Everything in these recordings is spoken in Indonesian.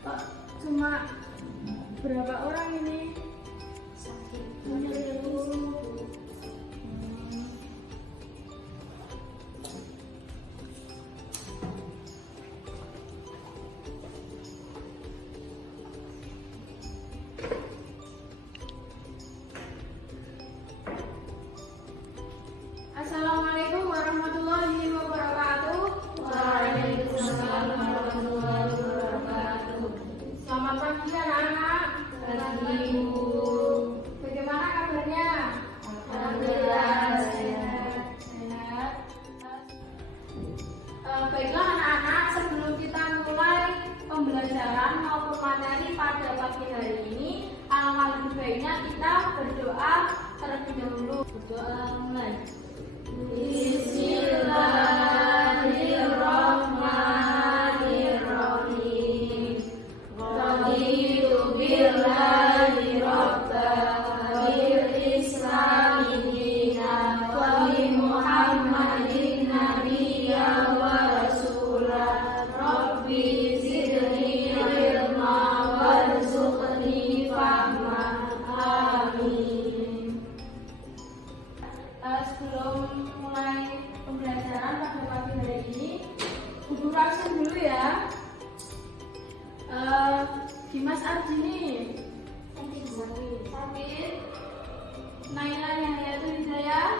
Kok cuma berapa orang ini? Sakit. Assalamualaikum warahmatullahi wabarakatuh. Waalaikumsalam warahmatullahi wabarakatuh. Selamat pagi anak-anak. Pagi, Bu. Bagaimana kabarnya? Alhamdulillah sehat. Sehat. Baiklah anak-anak, sebelum kita mulai pembelajaran maupun materi pada pagi hari ini, alangkah lebih baiknya kita berdoa terlebih dahulu. Berdoa mulai. Bismillahirrahmanirrahim. Raditu billahi rabban wa bil islami dinan wa bi Muhammadin nabiyyan wa rasula. Rabbi zidni ilma warzuqni fahma. Amin. Sebelum mulai pembelajaran pada pagi hari ini, Guru absen dulu ya. Dimas Arjini sakit. Naila Yahya Hidayah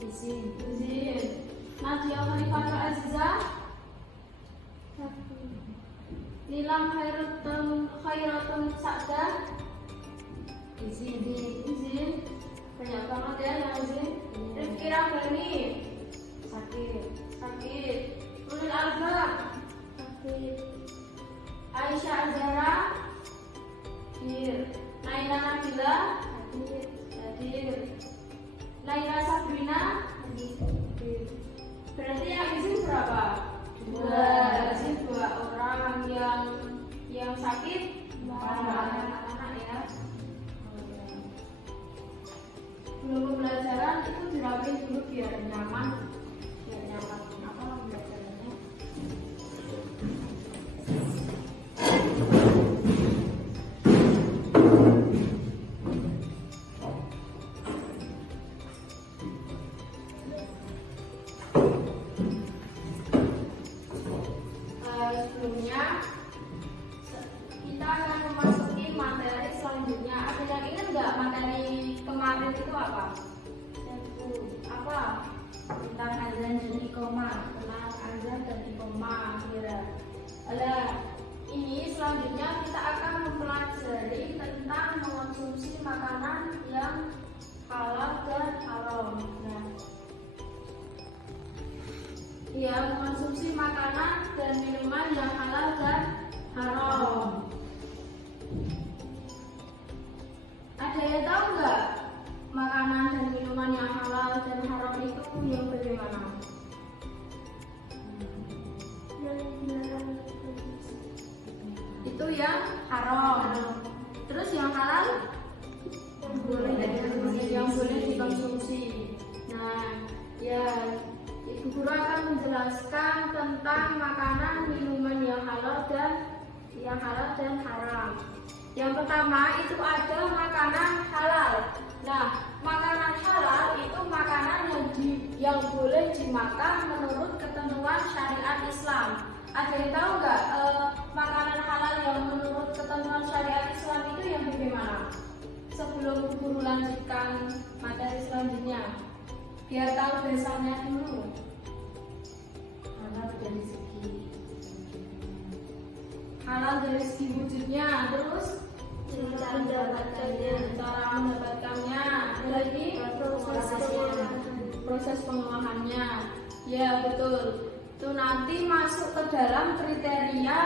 Izin. Nadia Khalifatul Azizah Nilam Khairatun Sa'dah Izin. izin. Banyak banget ya yang izin. Rifki Rabbani sakit. Nurul Alba sakit. Aisyah Azhara hadir. Naila Nabila hadir. Naila Sabrina hadir. Berarti yang izin berapa? Izin 2 orang. Yang sakit anak-anak ya. Belum pembelajaran itu dirapiin dulu biar nyaman apa pembelajarannya. Sebelumnya kita akan memasuki materi selanjutnya. Ada yang ingat nggak materi kemarin itu apa? Apa? Tentang azan dan iqomah. Tentang azan dan iqomah. Ya. Ini selanjutnya kita akan mempelajari tentang mengonsumsi makanan yang halal dan haram. Nah, ya, mengonsumsi makanan dan minuman yang halal dan haram. Ada yang tahu nggak makanan dan minuman yang halal dan haram itu yang bagaimana? Itu yang haram. Terus yang halal? Yang boleh dikonsumsi. Nah, ya, Ibu Guru akan menjelaskan tentang makanan minuman yang halal dan haram. Yang pertama itu ada makanan halal. Nah, makanan halal itu makanan yang boleh dimakan menurut ketentuan syariat Islam. Ada yang tahu nggak makanan halal yang menurut ketentuan syariat Islam itu yang bagaimana? Sebelum Guru lanjutkan materi selanjutnya, biar tahu dasarnya dulu. Halal dari segi wujudnya, terus cara mendapatkannya, ada lagi proses pengolahannya. Ya betul. Itu nanti masuk ke dalam kriteria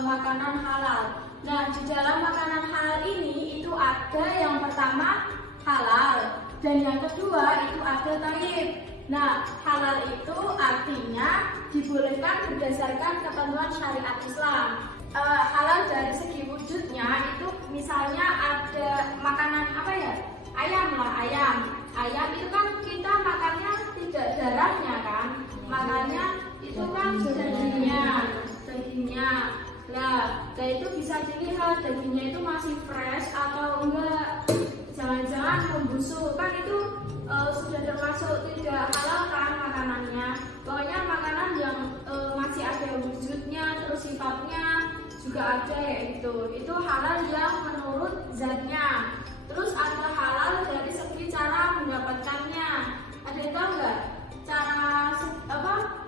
makanan halal. Nah, di dalam makanan halal ini itu ada yang pertama halal dan yang kedua itu ada thayyib. Nah, halal itu artinya dibolehkan berdasarkan ketentuan syariat Islam. Halal dari segi wujudnya itu misalnya ada makanan apa ya? Ayam itu kan kita makannya tidak darahnya kan, makannya itu kan dagingnya. Dan itu bisa dilihat dagingnya itu masih fresh atau enggak. Jangan-jangan membusuk, kan itu sudah termasuk tidak halal kan makanannya. Pokoknya makanan yang masih ada wujudnya, terus sifatnya juga ada ya itu halal yang menurut zatnya. Terus ada halal dari segi cara mendapatkannya. Ada yang tahu nggak cara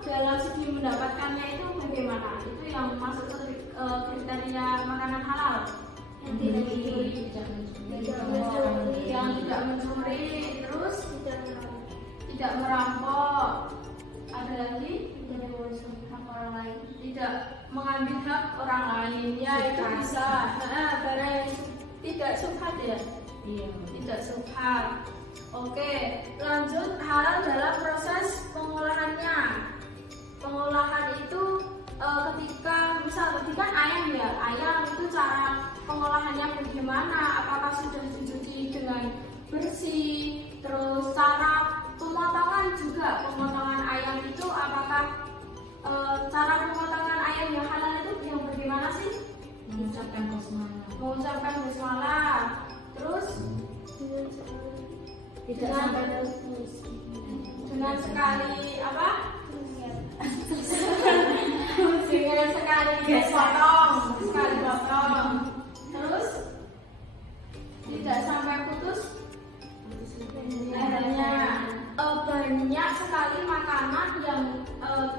dalam segi mendapatkannya itu bagaimana? Itu yang masuk ke kriteria makanan halal. Yang tidak mencuri, yang tidak mencuri, terus tidak merampok. Ada lagi tidak orang lain, tidak mengambil hak orang lain. Ya itu bisa. Barang tidak subhat ya. Iya. Tidak subhat. Oke, lanjut halal dalam proses pengolahannya. Pengolahan itu ketika ayam ya, ayam itu cara pengolahannya bagaimana? Apakah sudah dicuci dengan bersih? Terus cara pemotongan juga, pemotongan ayam itu apakah cara pemotongan ayam yang halal itu yang bagaimana sih? Mengucapkan basmalah. Terus Tidak sampai dengan sekali apa? Dengan sekali potong. Terus tidak sampai putus lehernya. Banyak sekali makanan yang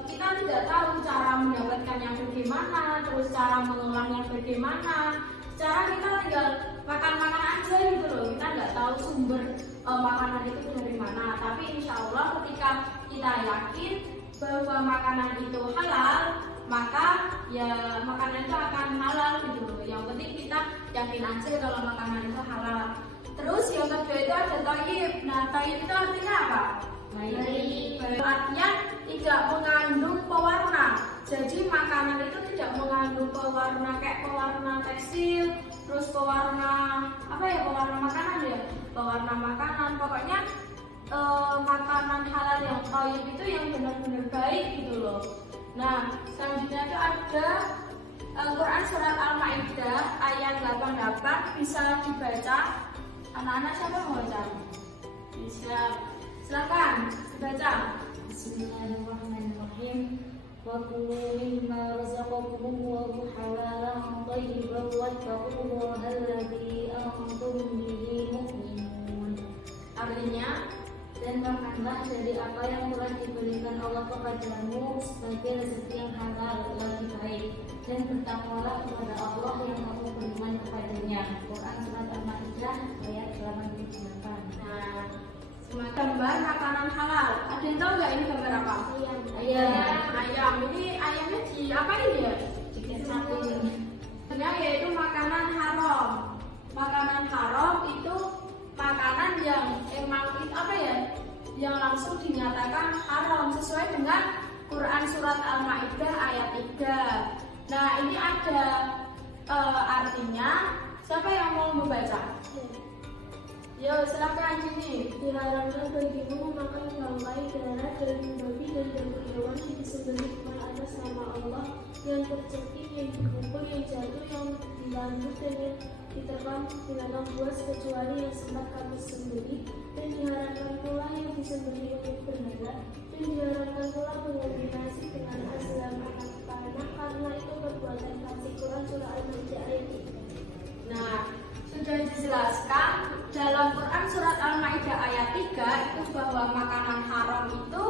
kita tidak tahu cara mendapatkannya bagaimana, terus cara mengolahnya bagaimana. Secara kita tinggal makan aja gitu loh, kita nggak tahu sumber makanan itu dari mana. Tapi insya Allah ketika kita yakin bahwa makanan itu halal, maka ya makanan itu akan halal gitu loh. Yang penting kita yakin aja kalau makanan itu halal. Terus yang kedua itu ada thayyib. Nah, thayyib itu artinya apa? Baik. Artinya tidak mengandung pewarna. Jadi makanan itu tidak mengandung pewarna kayak pewarna tekstil, terus pewarna pewarna makanan ya, pewarna makanan. Pokoknya makanan halal yang thayyib itu yang benar-benar baik gitu loh. Nah, selanjutnya itu ada Quran surat Al-Maidah ayat 88, bisa dibaca. Anak-anak siapa mau baca? Bisa. Silakan baca. Bismillahirrahmanirrahim. Wa kulu mimma razaqakumullahu halalan thayyiban wattaqullaha alladzi antum bihi mu'minun. Artinya, dan makanlah dari apa yang telah diberikan Allah kepadamu sebagai rezeki yang halal lagi baik, dan bertakwalah kepada Allah yang kamu beriman kepadanya. Quran surat Al-Maidah ayat 88. nah, gambar makanan halal. Ada yang tahu nggak ini gambar apa? Ayam. Ini ayamnya di apa ini ya? Sebenarnya yaitu makanan haram. Makanan haram itu makanan yang emang yang langsung dinyatakan haram sesuai dengan Quran surat Al-Maidah ayat 3. Nah, ini ada artinya. Siapa yang mau membaca? Yo, silakan sini. Diharamkan bagimu memakan bangkai, darah, daging babi dan daging hewan yang disembelih bukan atas nama Allah, yang tercekik, yang dikumpul, yang jatuh, yang dilanjut dan yang ditekan binatang buas kecuali yang sempat kamu sembelih. Dan diharamkan pula yang disembelih untuk berhala. Dan diharamkan pula mengombinasi dengan azlam anak panah, karena itu perbuatan fasik. Quran surah Al-Maidah ayat 3. Nah, sudah dijelaskan dalam Quran surat Al-Maidah ayat 3 itu bahwa makanan haram itu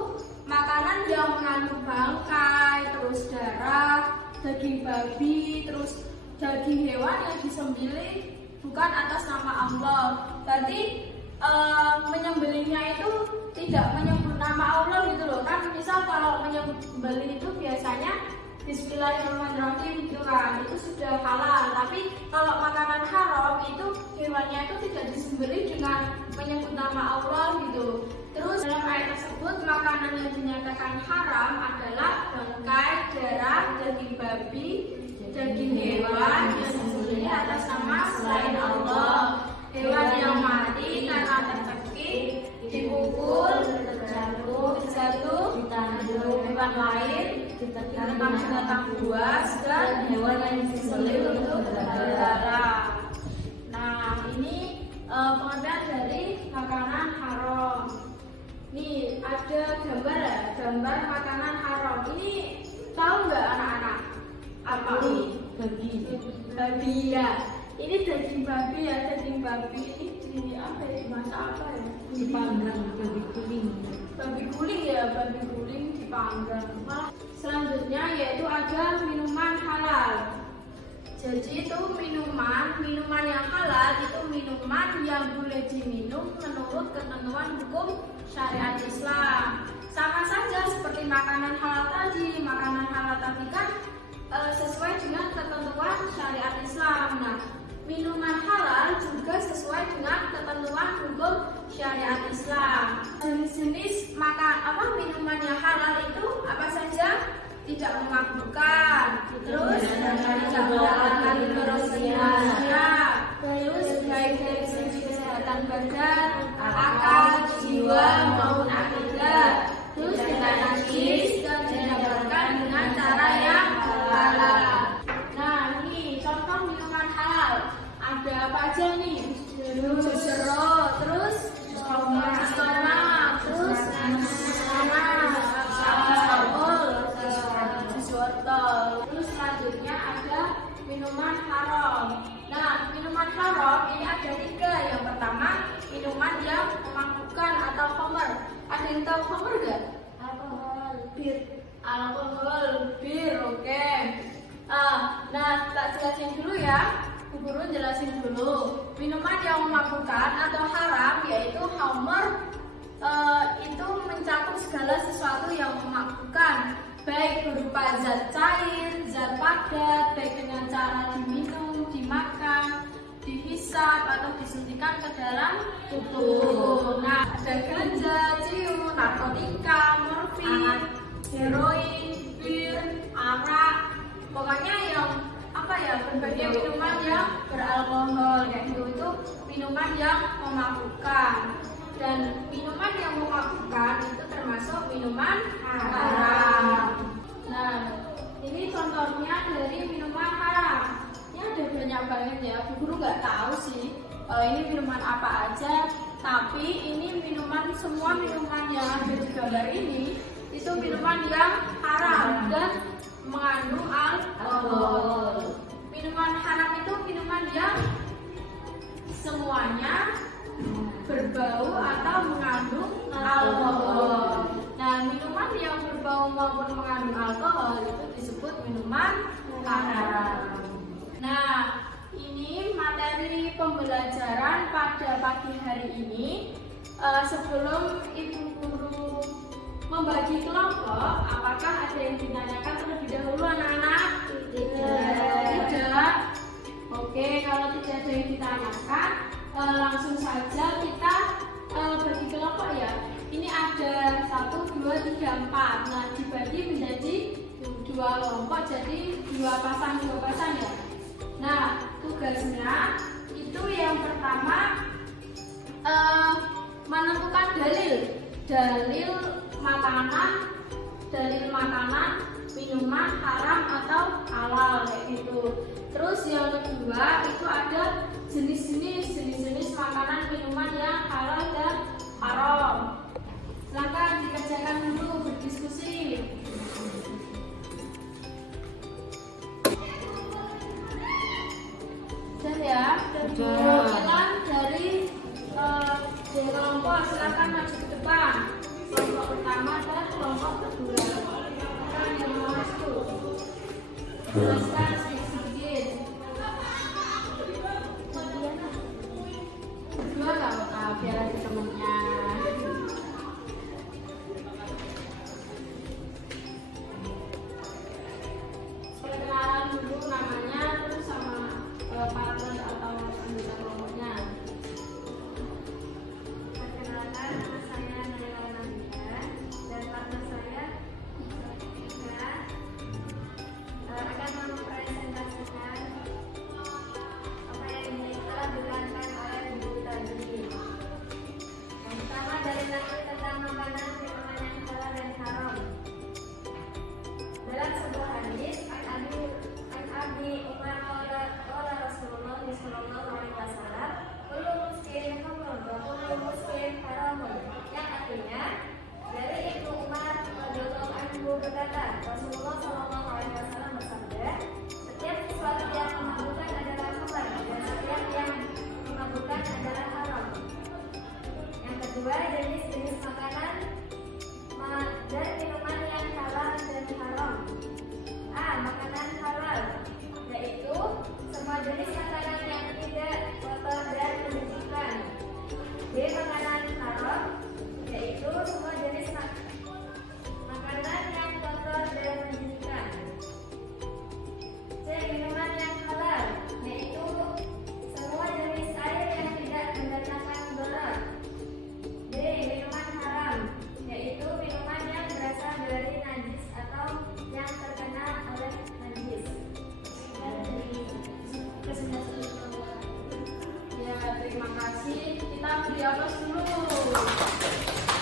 makanan yang mengandung bangkai, terus darah, daging babi, terus daging hewan yang disembelih bukan atas nama Allah. Berarti menyembelihnya itu tidak menyebut nama Allah gitu loh. Kan misal kalau menyembelih itu biasanya Bismillahirrahmanirrahim gitu kan, itu sudah halal. Tapi kalau makanan haram itu hewannya itu tidak disembelih dengan menyebut nama Allah gitu. Terus dalam ayat tersebut makanan yang dinyatakan haram adalah bangkai, darah, daging babi, daging hewan yang disembelih atas nama selain Allah. Hewan yang mati karena tercekik, dipukul, terjatuh, ditanduk hewan lain binatang buas dan hewan yang disembelih untuk berdarah. Nah, ini pengertian dari makanan haram. Nih ada gambar ya, gambar makanan haram. Ini tahu nggak anak-anak? Apa ini? Babi ya. Ini daging babi ya, daging babi ini apa ya? Dimasak apa ya? dipanggang, babi guling. Babi guling ya, babi guling dipanggang. Selanjutnya yaitu ada minuman halal. Jadi itu minuman yang halal itu minuman yang boleh diminum menurut ketentuan hukum syariat Islam. Sama saja seperti makanan halal tadi. Makanan halal tadi kan sesuai dengan ketentuan syariat Islam. Nah, minuman halal juga sesuai dengan ketentuan hukum syariat Islam. Jenis-jenis minuman yang halal itu apa saja? Tidak memabukkan, terus tidak menghalalkan kebersihan, terus baik dari segi kesehatan badan, akal, jiwa maupun akidah, terus tidak najis dan didapatkan dengan cara yang halal. Nah, ini contoh minuman halal. Ada apa aja nih? Jus jeruk, terus tomat, terus terus selanjutnya ada minuman haram. Nah, minuman haram ini ada 3. Yang pertama, minuman yang memabukkan atau khamr. Ada yang tahu khamr nggak? Alkohol, bir, oke. Nah, tak jelasin dulu ya. Bu Guru jelasin dulu. Minuman yang memabukkan atau haram yaitu khamr. Itu mencakup segala sesuatu yang memabukkan, baik berupa zat cair, zat padat, baik dengan cara diminum, dimakan, dihisap atau disuntikan ke dalam tubuh. Nah, ada ganja, ciu, narkotika, morfin, heroin, bir, arak, pokoknya yang berbagai minuman yang beralkohol kayak gitu, itu minuman yang memabukkan. Dan minuman yang memabukkan itu termasuk minuman haram. Nah, ini contohnya dari minuman haram. Ini ada banyak banget ya. Bu Guru nggak tahu sih ini minuman apa aja. Tapi ini semua minuman yang ada di gambar ini itu minuman yang haram dan mengandung alkohol. Minuman haram itu minuman yang semuanya berbau atau mengandung alkohol. Nah, minuman yang berbau maupun mengandung alkohol itu disebut minuman haram. Nah, ini materi pembelajaran pada pagi hari ini. Sebelum Ibu Guru membagi kelompok, apakah ada yang ditanyakan terlebih dahulu anak-anak? Tidak. Oke, kalau tidak ada yang ditanyakan, langsung saja kita bagi kelompok ya. Ini ada 1, 2, 3, 4. Nah, dibagi menjadi 2 kelompok, jadi 2 pasang ya. Nah, tugasnya itu yang pertama menentukan dalil makanan, minuman haram atau halal kayak gitu. Terus yang kedua itu ada jenis-jenis makanan minuman yang halal dan haram. Silakan dikerjakan dulu, berdiskusi. Sudah ya? Silakan dari kelompok silakan maju ke depan. Kelompok pertama dan kelompok kedua. Silakan yang maju. Jelaskan sedikit. Kedua nggak apa-apa, biar ada temennya. Perkenalan dulu namanya, terus sama partner atau anggota kelompoknya. Perkenalkan, nama saya Naila Nadia dan partner saya Ika akan mempresentasikan terus dulu.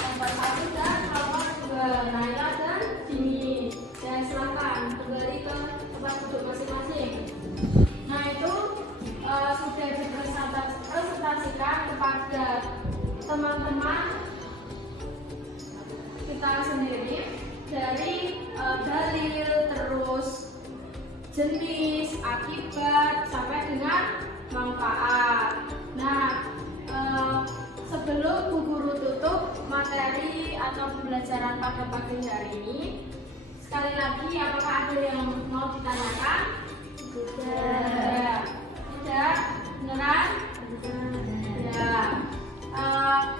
Nomor 1 dan nomor 2, Naila dan Dini. Dan silakan kembali ke tempat duduk masing-masing. Nah itu sudah dipresentasikan kepada teman-teman kita sendiri dari dalil, terus jenis, akibat, sampai dengan manfaat. Nah, sebelum Bu Guru tutup materi atau pembelajaran pada pagi hari ini, sekali lagi apakah ada yang mau ditanyakan? Sudah. Beneran? Ya.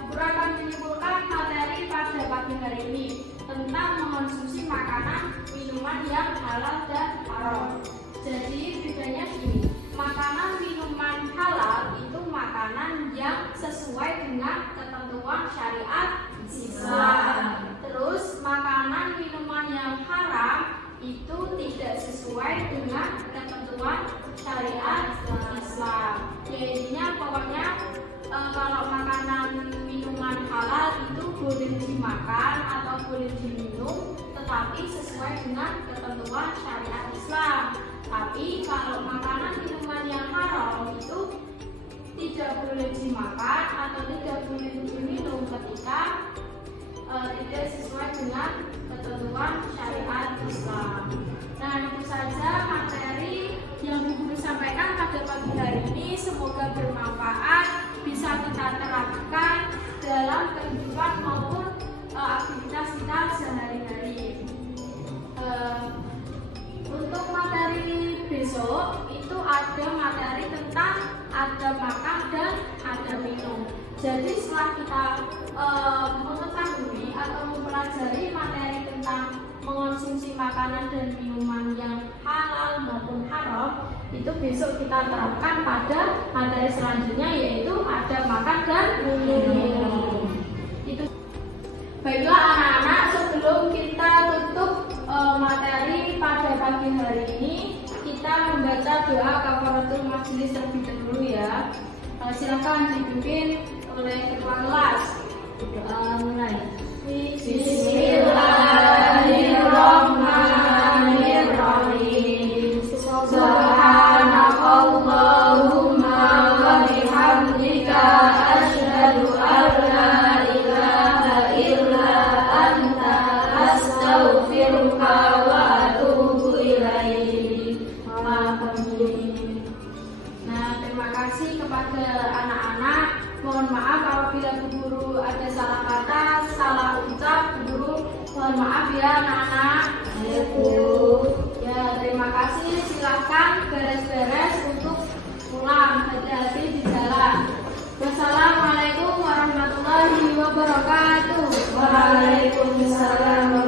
Guru akan menyimpulkan materi pada pagi hari ini tentang mengonsumsi makanan minuman yang halal dan haram. Jadi bedanya gini, makanan minuman halal itu makanan yang sesuai dengan ketentuan syariat Islam. Terus makanan minuman yang haram itu tidak sesuai dengan ketentuan syariat Islam. Jadinya pokoknya kalau makanan minuman halal itu boleh dimakan atau boleh diminum, tetapi sesuai dengan ketentuan syariat Islam. Tapi kalau makanan minuman yang haram itu tidak boleh dimakan atau tidak boleh diminum ketika tidak sesuai dengan ketentuan syariat Islam. Nah itu saja materi yang Bu Guru sampaikan pada pagi hari ini. Semoga bermanfaat, bisa kita terapkan dalam kehidupan maupun aktivitas kita sehari-hari. Untuk materi besok itu ada materi tentang ada makan dan ada minum. Jadi setelah kita mengetahui atau mempelajari materi tentang mengonsumsi makanan dan minuman yang halal maupun haram, itu besok kita terapkan pada materi selanjutnya, yaitu ada makan dan minum. Itu. Baiklah anak-anak, sebelum kita tutup materi pada pagi hari ini, kita membaca doa kafaratul majelis terlebih dahulu ya. Silakan dipimpin oleh ketua kelas. Mulai. Bismillahirrahmanirrahim. Subhanakallahumma wa bihamdika asyhadu an la ilaha illa anta astaghfiruka wa atubu ilaik. Nah, terima kasih kepada anak-anak. Mohon maaf apabila Bu Guru ada salah kata, salah ucap. Bu Guru mohon maaf ya anak-anak. Ya, Bu. Ya, terima kasih. Silakan beres-beres untuk pulang. Hati-hati di jalan. Wassalamualaikum warahmatullahi wabarakatuh. Waalaikumsalam.